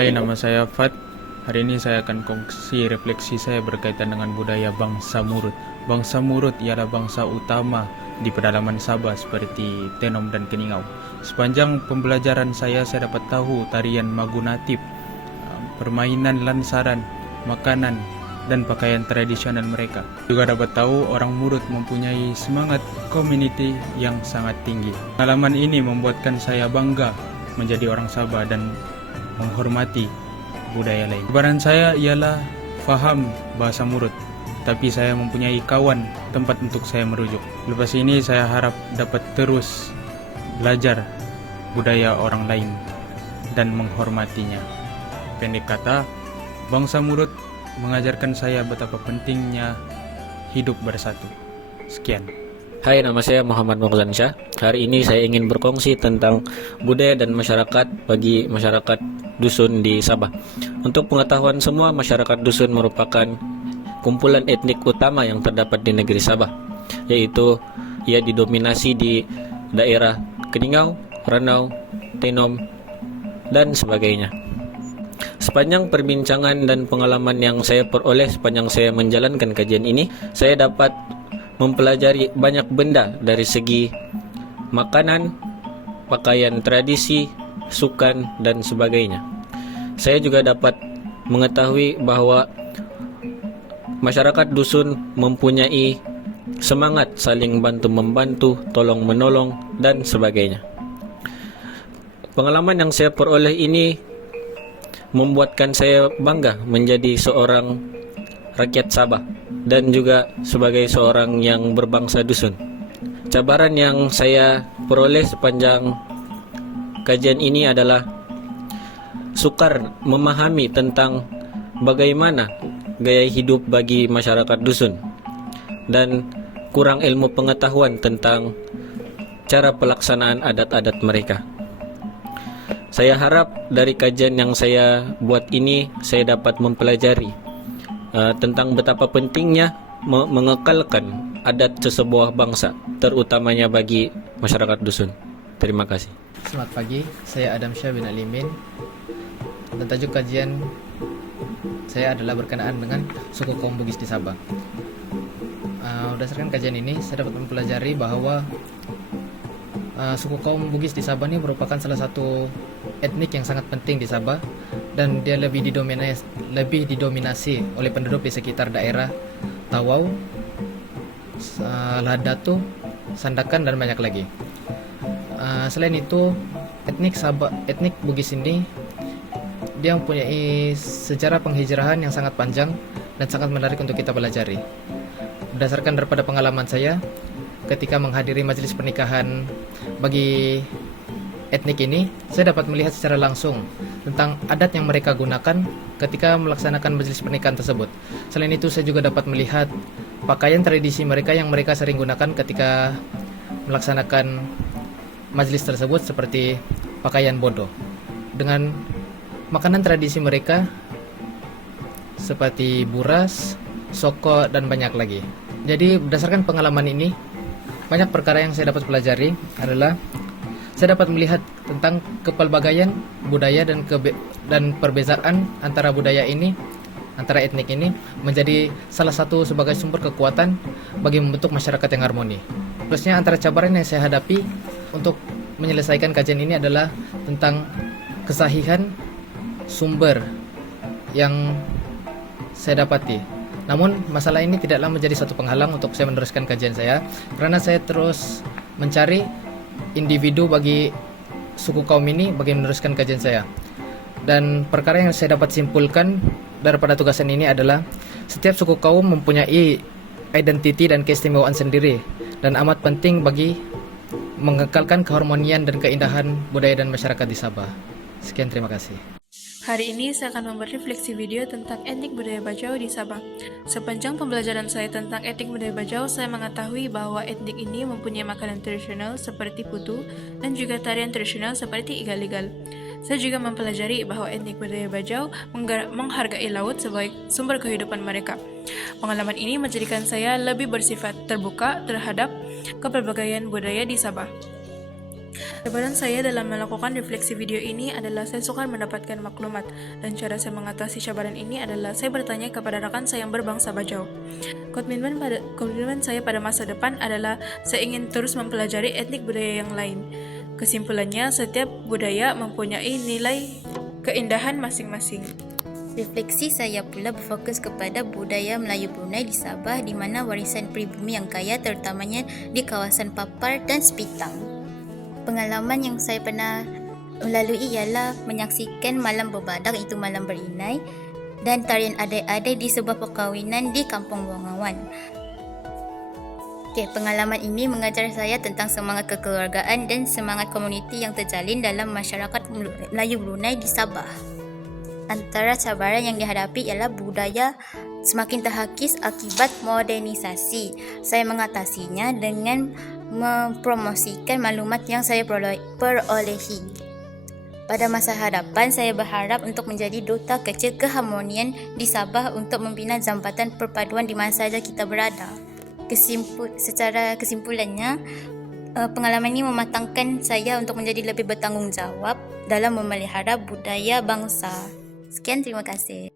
Hai, nama saya Fat. Hari ini saya akan kongsi refleksi saya berkaitan dengan budaya bangsa Murut. Bangsa Murut ialah bangsa utama di pedalaman Sabah seperti Tenom dan Keningau. Sepanjang pembelajaran saya dapat tahu tarian Magunatip, permainan lansaran, makanan, dan pakaian tradisional mereka. Juga dapat tahu orang Murut mempunyai semangat community yang sangat tinggi. Pengalaman ini membuatkan saya bangga menjadi orang Sabah dan menghormati budaya lain. Kebaran saya ialah faham bahasa Murut, tapi saya mempunyai kawan tempat untuk saya merujuk. Lepas ini saya harap dapat terus belajar budaya orang lain dan menghormatinya. Pendek kata, bangsa Murut mengajarkan saya betapa pentingnya hidup bersatu. Sekian. Hai, nama saya Muhammad Nurlansyah. Hari ini saya ingin berkongsi tentang budaya dan masyarakat bagi masyarakat dusun di Sabah. Untuk pengetahuan semua, masyarakat dusun merupakan kumpulan etnik utama yang terdapat di negeri Sabah, yaitu ia didominasi di daerah Keningau, Ranau, Tenom, dan sebagainya. Sepanjang perbincangan dan pengalaman yang saya peroleh sepanjang saya menjalankan kajian ini, saya dapat mempelajari banyak benda dari segi makanan, pakaian tradisi, sukan, dan sebagainya. Saya juga dapat mengetahui bahwa masyarakat dusun mempunyai semangat saling bantu-membantu, tolong-menolong, dan sebagainya. Pengalaman yang saya peroleh ini membuatkan saya bangga menjadi seorang rakyat Sabah dan juga sebagai seorang yang berbangsa dusun. Cabaran yang saya peroleh sepanjang kajian ini adalah sukar memahami tentang bagaimana gaya hidup bagi masyarakat dusun dan kurang ilmu pengetahuan tentang cara pelaksanaan adat-adat mereka. Saya harap dari kajian yang saya buat ini saya dapat mempelajari tentang betapa pentingnya mengekalkan adat sesebuah bangsa, terutamanya bagi masyarakat dusun. Terima kasih. Selamat pagi, saya Adam Syah bin Alimin dan tajuk kajian saya adalah berkenaan dengan suku kaum Bugis di Sabah. Berdasarkan kajian ini, saya dapat mempelajari bahwa suku kaum Bugis di Sabah ini merupakan salah satu etnik yang sangat penting di Sabah dan dia lebih didominasi oleh penduduk di sekitar daerah Tawau, Ladatu, Sandakan, dan banyak lagi. Selain itu, etnik Bugis ini dia mempunyai sejarah penghijrahan yang sangat panjang dan sangat menarik untuk kita pelajari. Berdasarkan daripada pengalaman saya ketika menghadiri majelis pernikahan bagi etnik ini, saya dapat melihat secara langsung tentang adat yang mereka gunakan ketika melaksanakan majelis pernikahan tersebut. Selain itu, saya juga dapat melihat pakaian tradisi mereka yang mereka sering gunakan ketika melaksanakan majelis tersebut, seperti pakaian bodo. Dengan makanan tradisi mereka seperti buras, soko, dan banyak lagi. Jadi berdasarkan pengalaman ini, banyak perkara yang saya dapat pelajari adalah saya dapat melihat tentang kepelbagaian budaya dan perbezaan antara budaya ini, antara etnik ini menjadi salah satu sebagai sumber kekuatan bagi membentuk masyarakat yang harmoni. Plusnya antara cabaran yang saya hadapi untuk menyelesaikan kajian ini adalah tentang kesahihan sumber yang saya dapati. Namun masalah ini tidaklah menjadi satu penghalang untuk saya meneruskan kajian saya, karena saya terus mencari individu bagi suku kaum ini bagi meneruskan kajian saya. Dan perkara yang saya dapat simpulkan daripada tugasan ini adalah setiap suku kaum mempunyai identiti dan keistimewaan sendiri dan amat penting bagi mengekalkan keharmonian dan keindahan budaya dan masyarakat di Sabah. Sekian, terima kasih. Hari ini saya akan membuat refleksi video tentang etnik budaya Bajau di Sabah. Sepanjang pembelajaran saya tentang etnik budaya Bajau, saya mengetahui bahwa etnik ini mempunyai makanan tradisional seperti putu dan juga tarian tradisional seperti igal-igal. Saya juga mempelajari bahwa etnik budaya Bajau menghargai laut sebagai sumber kehidupan mereka. Pengalaman ini menjadikan saya lebih bersifat terbuka terhadap kepelbagaian budaya di Sabah. Cabaran saya dalam melakukan refleksi video ini adalah saya sukar mendapatkan maklumat, dan cara saya mengatasi cabaran ini adalah saya bertanya kepada rekan saya yang berbangsa Bajau. Komitmen saya pada masa depan adalah saya ingin terus mempelajari etnik budaya yang lain. Kesimpulannya, setiap budaya mempunyai nilai keindahan masing-masing. Refleksi saya pula berfokus kepada budaya Melayu Brunei di Sabah di mana warisan pribumi yang kaya terutamanya di kawasan Papar dan Sepitang. Pengalaman yang saya pernah lalui ialah menyaksikan malam berbadak, itu malam berinai, dan tarian adai-adai di sebuah perkahwinan di Kampung Buangawan. Pengalaman ini mengajar saya tentang semangat kekeluargaan dan semangat komuniti yang terjalin dalam masyarakat Melayu Brunei di Sabah. Antara cabaran yang dihadapi ialah budaya semakin terhakis akibat modernisasi. Saya mengatasinya dengan mempromosikan maklumat yang saya perolehi. Pada masa hadapan, saya berharap untuk menjadi duta kecil keharmonian di Sabah untuk membina jambatan perpaduan di mana saja kita berada. Secara kesimpulannya, pengalaman ini mematangkan saya untuk menjadi lebih bertanggungjawab dalam memelihara budaya bangsa. Sekian, terima kasih.